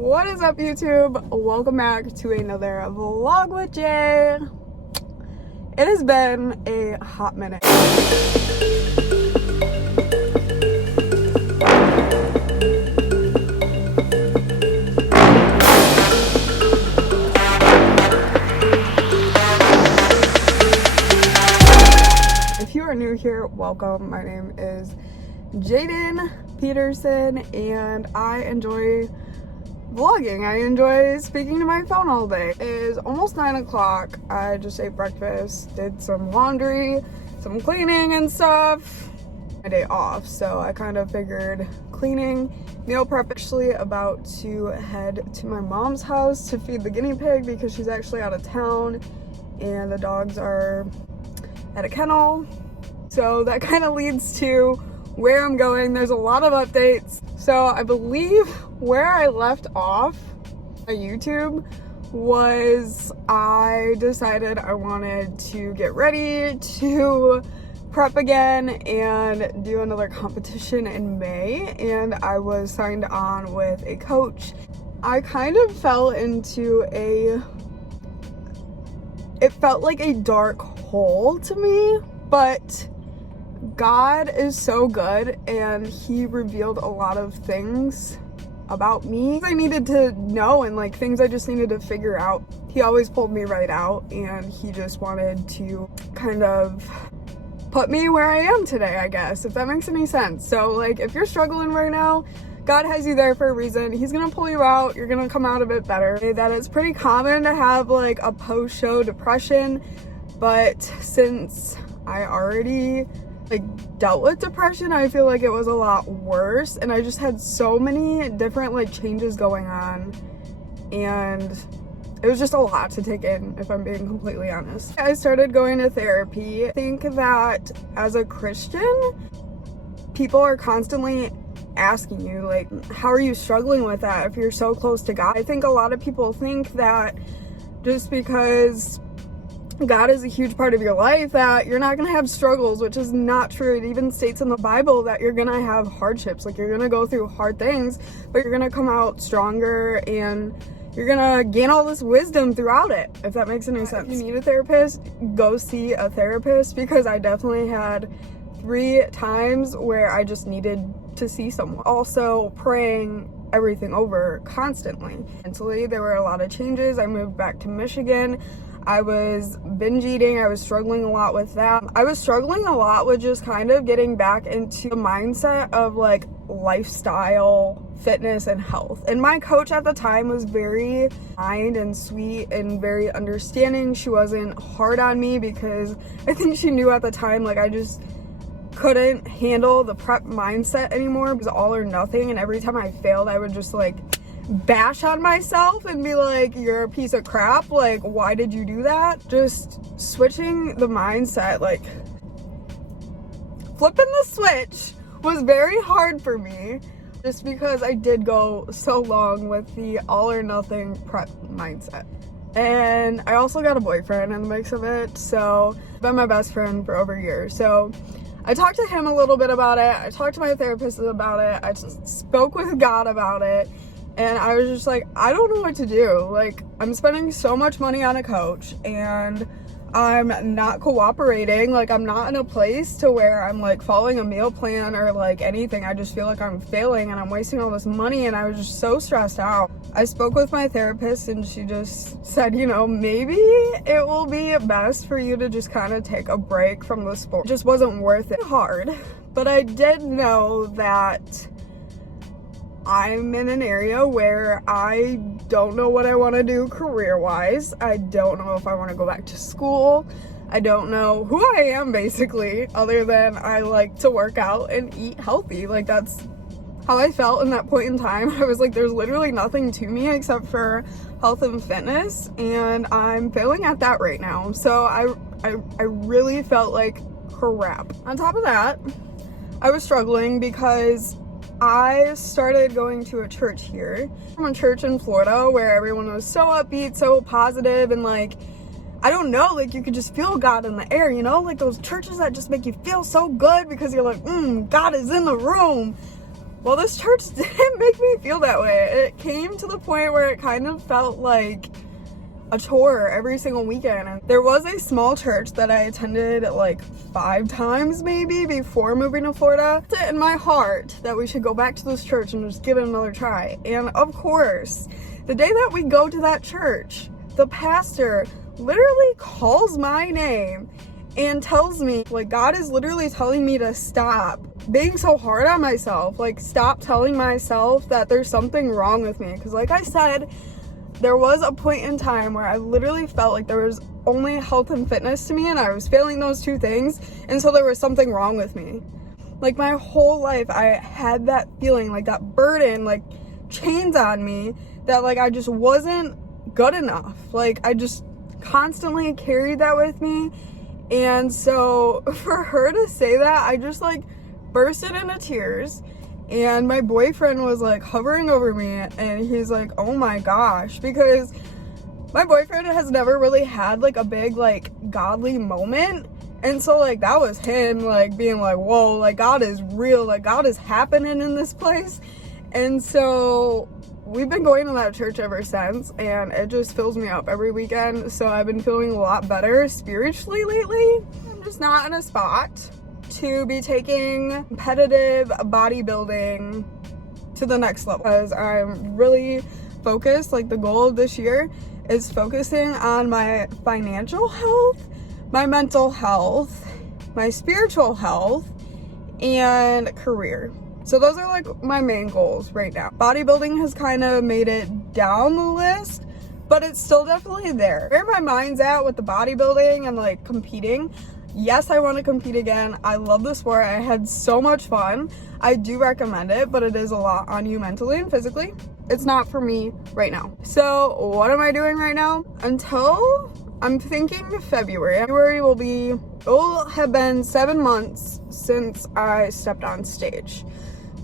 What is up, YouTube? Welcome back to another vlog with Jay. It has been a hot minute. If you are new here, welcome. My name is Jaden Peterson and I enjoy vlogging. I enjoy speaking to my phone all day. It is almost 9 o'clock. I just ate breakfast, did some laundry, some cleaning and stuff. My day off, so I kind of figured cleaning, meal prep. Actually about to head to my mom's house to feed the guinea pig because she's actually out of town and the dogs are at a kennel. So that kind of leads to where I'm going. There's a lot of updates. So I believe where I left off on YouTube was I decided I wanted to get ready to prep again and do another competition in May, and I was signed on with a coach. I kind of fell into it felt like a dark hole to me, but God is so good and he revealed a lot of things about me I needed to know and like things I just needed to figure out. He always pulled me right out and he just wanted to kind of put me where I am today, I guess, if that makes any sense. So like if you're struggling right now, God has you there for a reason. He's gonna pull you out. You're gonna come out of it better. That it's pretty common to have like a post-show depression, but since I already dealt with depression, I feel like it was a lot worse, and I just had so many different changes going on and it was just a lot to take in, if I'm being completely honest. I started going to therapy. I think that as a Christian, people are constantly asking you how are you struggling with that if you're so close to God? I think a lot of people think that just because God is a huge part of your life that you're not gonna have struggles, which is not true. It even states in the Bible that you're gonna have hardships, you're gonna go through hard things, but you're gonna come out stronger and you're gonna gain all this wisdom throughout it, if that makes any sense. If you need a therapist, go see a therapist, because I definitely had 3 times where I just needed to see someone. Also, praying everything over constantly. Mentally, there were a lot of changes. I moved back to Michigan. I was binge eating. I was struggling a lot with that. I was struggling a lot with just kind of getting back into the mindset of lifestyle, fitness, and health. And my coach at the time was very kind and sweet and very understanding. She wasn't hard on me because I think she knew at the time I just couldn't handle the prep mindset anymore. It was all or nothing, and every time I failed I would just bash on myself and be like, you're a piece of crap, why did you do that? Just switching the mindset, flipping the switch was very hard for me, just because I did go so long with the all or nothing prep mindset. And I also got a boyfriend in the mix of it, so I've been my best friend for over a year. So I talked to him a little bit about it. I talked to my therapist about it. I just spoke with God about it. And I was just I don't know what to do. I'm spending so much money on a coach and I'm not cooperating. I'm not in a place to where I'm following a meal plan or anything. I just feel like I'm failing and I'm wasting all this money, and I was just so stressed out. I spoke with my therapist and she just said, maybe it will be best for you to just kind of take a break from the sport. It just wasn't worth it. Hard, but I did know that I'm in an area where I don't know what I want to do career-wise. I don't know if I want to go back to school. I don't know who I am, basically, other than I like to work out and eat healthy. Like, that's how I felt in that point in time. I was like, there's literally nothing to me except for health and fitness, and I'm failing at that right now. So I really felt like crap. On top of that, I was struggling because I started going to a church here. From a church in Florida where everyone was so upbeat, so positive, and like, I don't know, like you could just feel God in the air, you know? Like those churches that just make you feel so good because you're like, God is in the room. Well, this church didn't make me feel that way. It came to the point where it kind of felt like a chore every single weekend. And there was a small church that I attended like 5 times maybe before moving to Florida. It's in my heart that we should go back to this church and just give it another try. And of course, the day that we go to that church, the pastor literally calls my name and tells me, like, God is literally telling me to stop being so hard on myself. Like, stop telling myself that there's something wrong with me. Because like I said, there was a point in time where I literally felt like there was only health and fitness to me, and I was failing those 2 things, and so there was something wrong with me. Like, my whole life I had that feeling, like that burden, like chains on me, that like I just wasn't good enough. Like, I just constantly carried that with me. And so for her to say that, I just like bursted into tears. And my boyfriend was like hovering over me, and he's like, oh my gosh, because my boyfriend has never really had like a big like godly moment. And so like that was him like being like, whoa, like God is real, like God is happening in this place. And so we've been going to that church ever since, and it just fills me up every weekend. So I've been feeling a lot better spiritually lately. I'm just not in a spot to be taking competitive bodybuilding to the next level, because I'm really focused. Like, the goal of this year is focusing on my financial health, my mental health, my spiritual health, and career. So those are like my main goals right now. Bodybuilding has kind of made it down the list, but it's still definitely there. Where my mind's at with the bodybuilding and like competing, yes, I want to compete again. I love the sport. I had so much fun. I do recommend it, but it is a lot on you mentally and physically. It's not for me right now. So what am I doing right now? Until I'm thinking February. February will have been 7 months since I stepped on stage.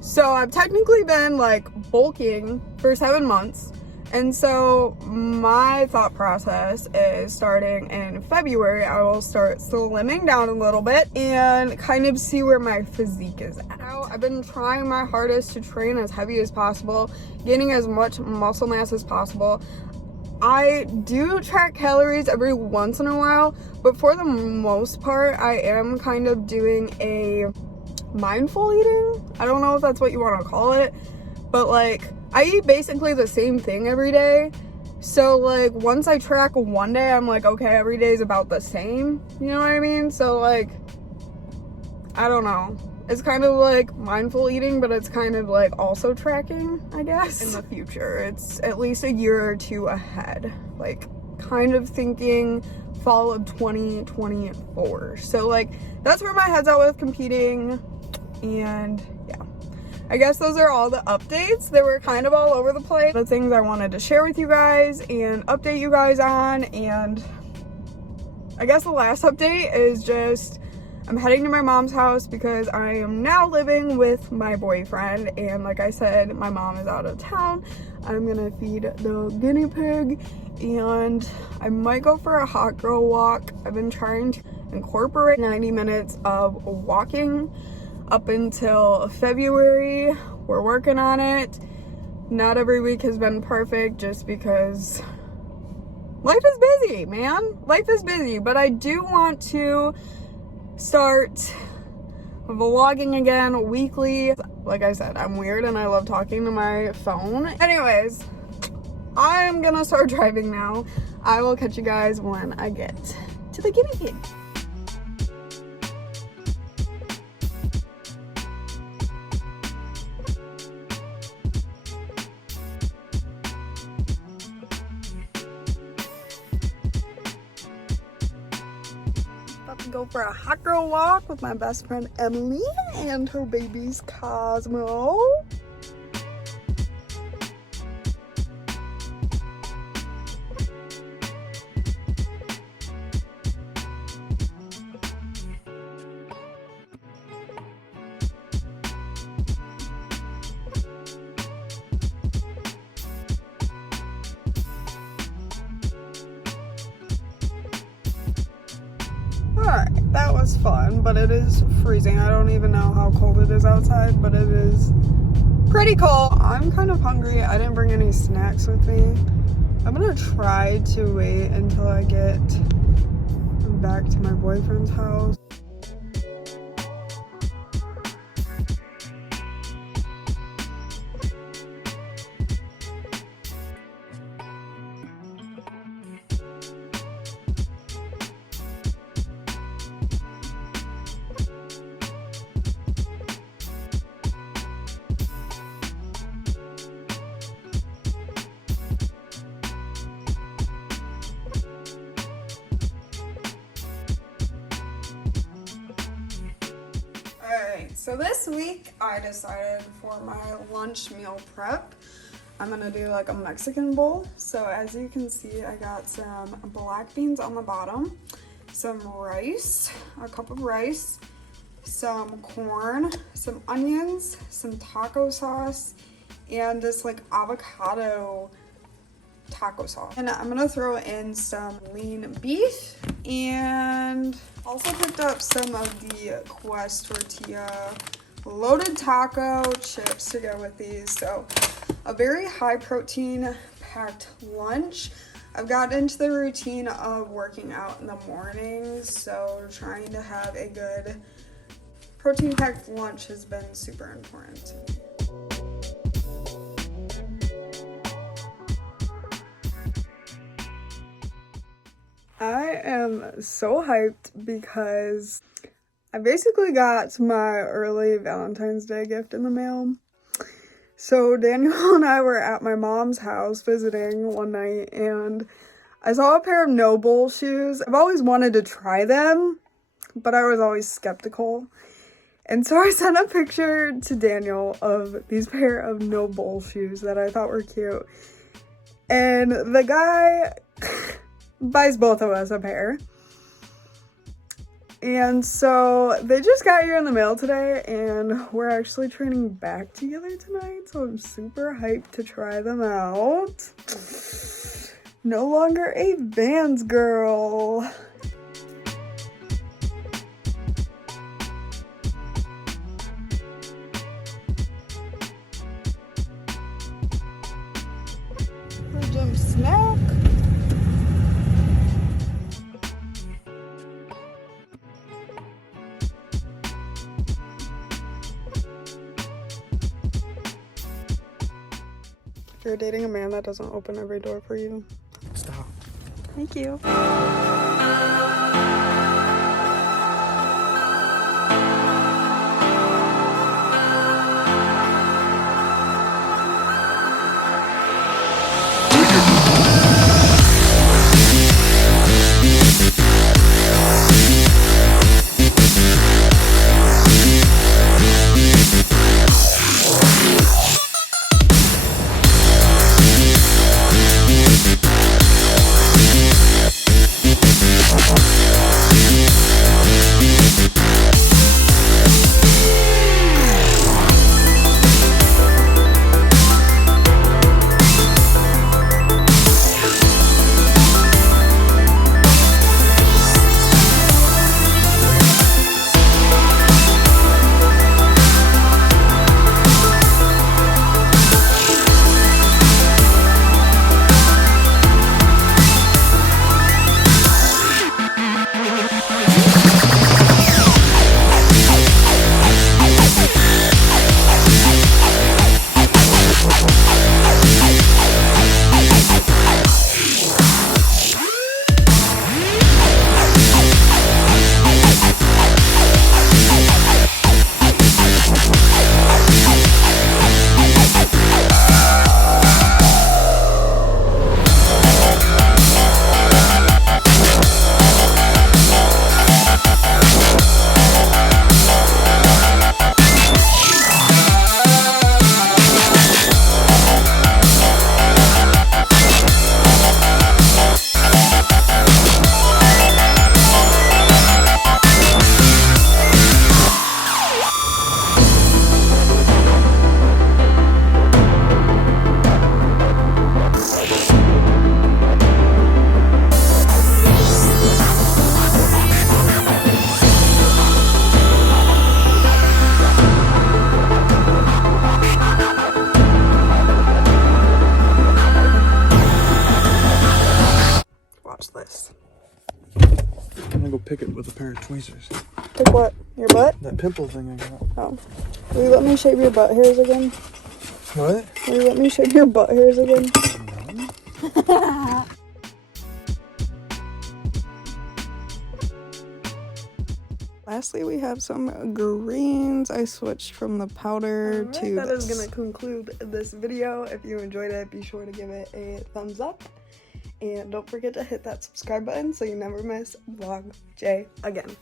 So I've technically been like bulking for 7 months. And so my thought process is, starting in February, I will start slimming down a little bit and kind of see where my physique is at. Now, I've been trying my hardest to train as heavy as possible, gaining as much muscle mass as possible. I do track calories every once in a while, but for the most part, I am kind of doing a mindful eating. I don't know if that's what you want to call it, but like, I eat basically the same thing every day. So like, once I track one day, I'm like, okay, every day is about the same. You know what I mean? So like, I don't know. It's kind of like mindful eating, but it's kind of like also tracking, I guess. In the future, it's at least a year or 2 ahead. Like, kind of thinking fall of 2024. So like, that's where my head's at with competing. And yeah, I guess those are all the updates. They were kind of all over the place. The things I wanted to share with you guys and update you guys on. And I guess the last update is just, I'm heading to my mom's house because I am now living with my boyfriend. And like I said, my mom is out of town. I'm gonna feed the guinea pig, and I might go for a hot girl walk. I've been trying to incorporate 90 minutes of walking up until February. We're working on it. Not every week has been perfect just because life is busy, man. Life is busy, but I do want to start vlogging again weekly. Like I said, I'm weird and I love talking to my phone. Anyways, I'm gonna start driving now. I will catch you guys when I get to the guinea pig. About to go for a hot girl walk with my best friend Emily and her babies Cosmo. Alright, that was fun, but it is freezing. I don't even know how cold it is outside, but it is pretty cold. I'm kind of hungry. I didn't bring any snacks with me. I'm gonna try to wait until I get back to my boyfriend's house. So this week I decided for my lunch meal prep, I'm gonna do like a Mexican bowl. So as you can see, I got some black beans on the bottom, some rice, a cup of rice, some corn, some onions, some taco sauce, and this like avocado taco sauce. And I'm gonna throw in some lean beef, and also picked up some of the Quest tortilla loaded taco chips to go with these. So a very high protein packed lunch. I've gotten into the routine of working out in the mornings, so trying to have a good protein packed lunch has been super important to me. I am so hyped because I basically got my early Valentine's Day gift in the mail. So Daniel and I were at my mom's house visiting one night, and I saw a pair of no bull shoes. I've always wanted to try them, but I was always skeptical. And so I sent a picture to Daniel of these pair of no bull shoes that I thought were cute. And the guy buys both of us a pair. And so they just got here in the mail today, and we're actually training back together tonight, so I'm super hyped to try them out. No longer a Vans girl. Gym snack. If you're dating a man that doesn't open every door for you, stop. Thank you. this? I'm gonna go pick it with a pair of tweezers. Pick what? Your butt? That pimple thing I got. Oh. Will you let me shape your butt hairs again? What? Will you let me shape your butt hairs again? No. Lastly, we have some greens. I switched from the powder to That this. is gonna conclude this video. If you enjoyed it, be sure to give it a thumbs up. And don't forget to hit that subscribe button so you never miss Vlog J again.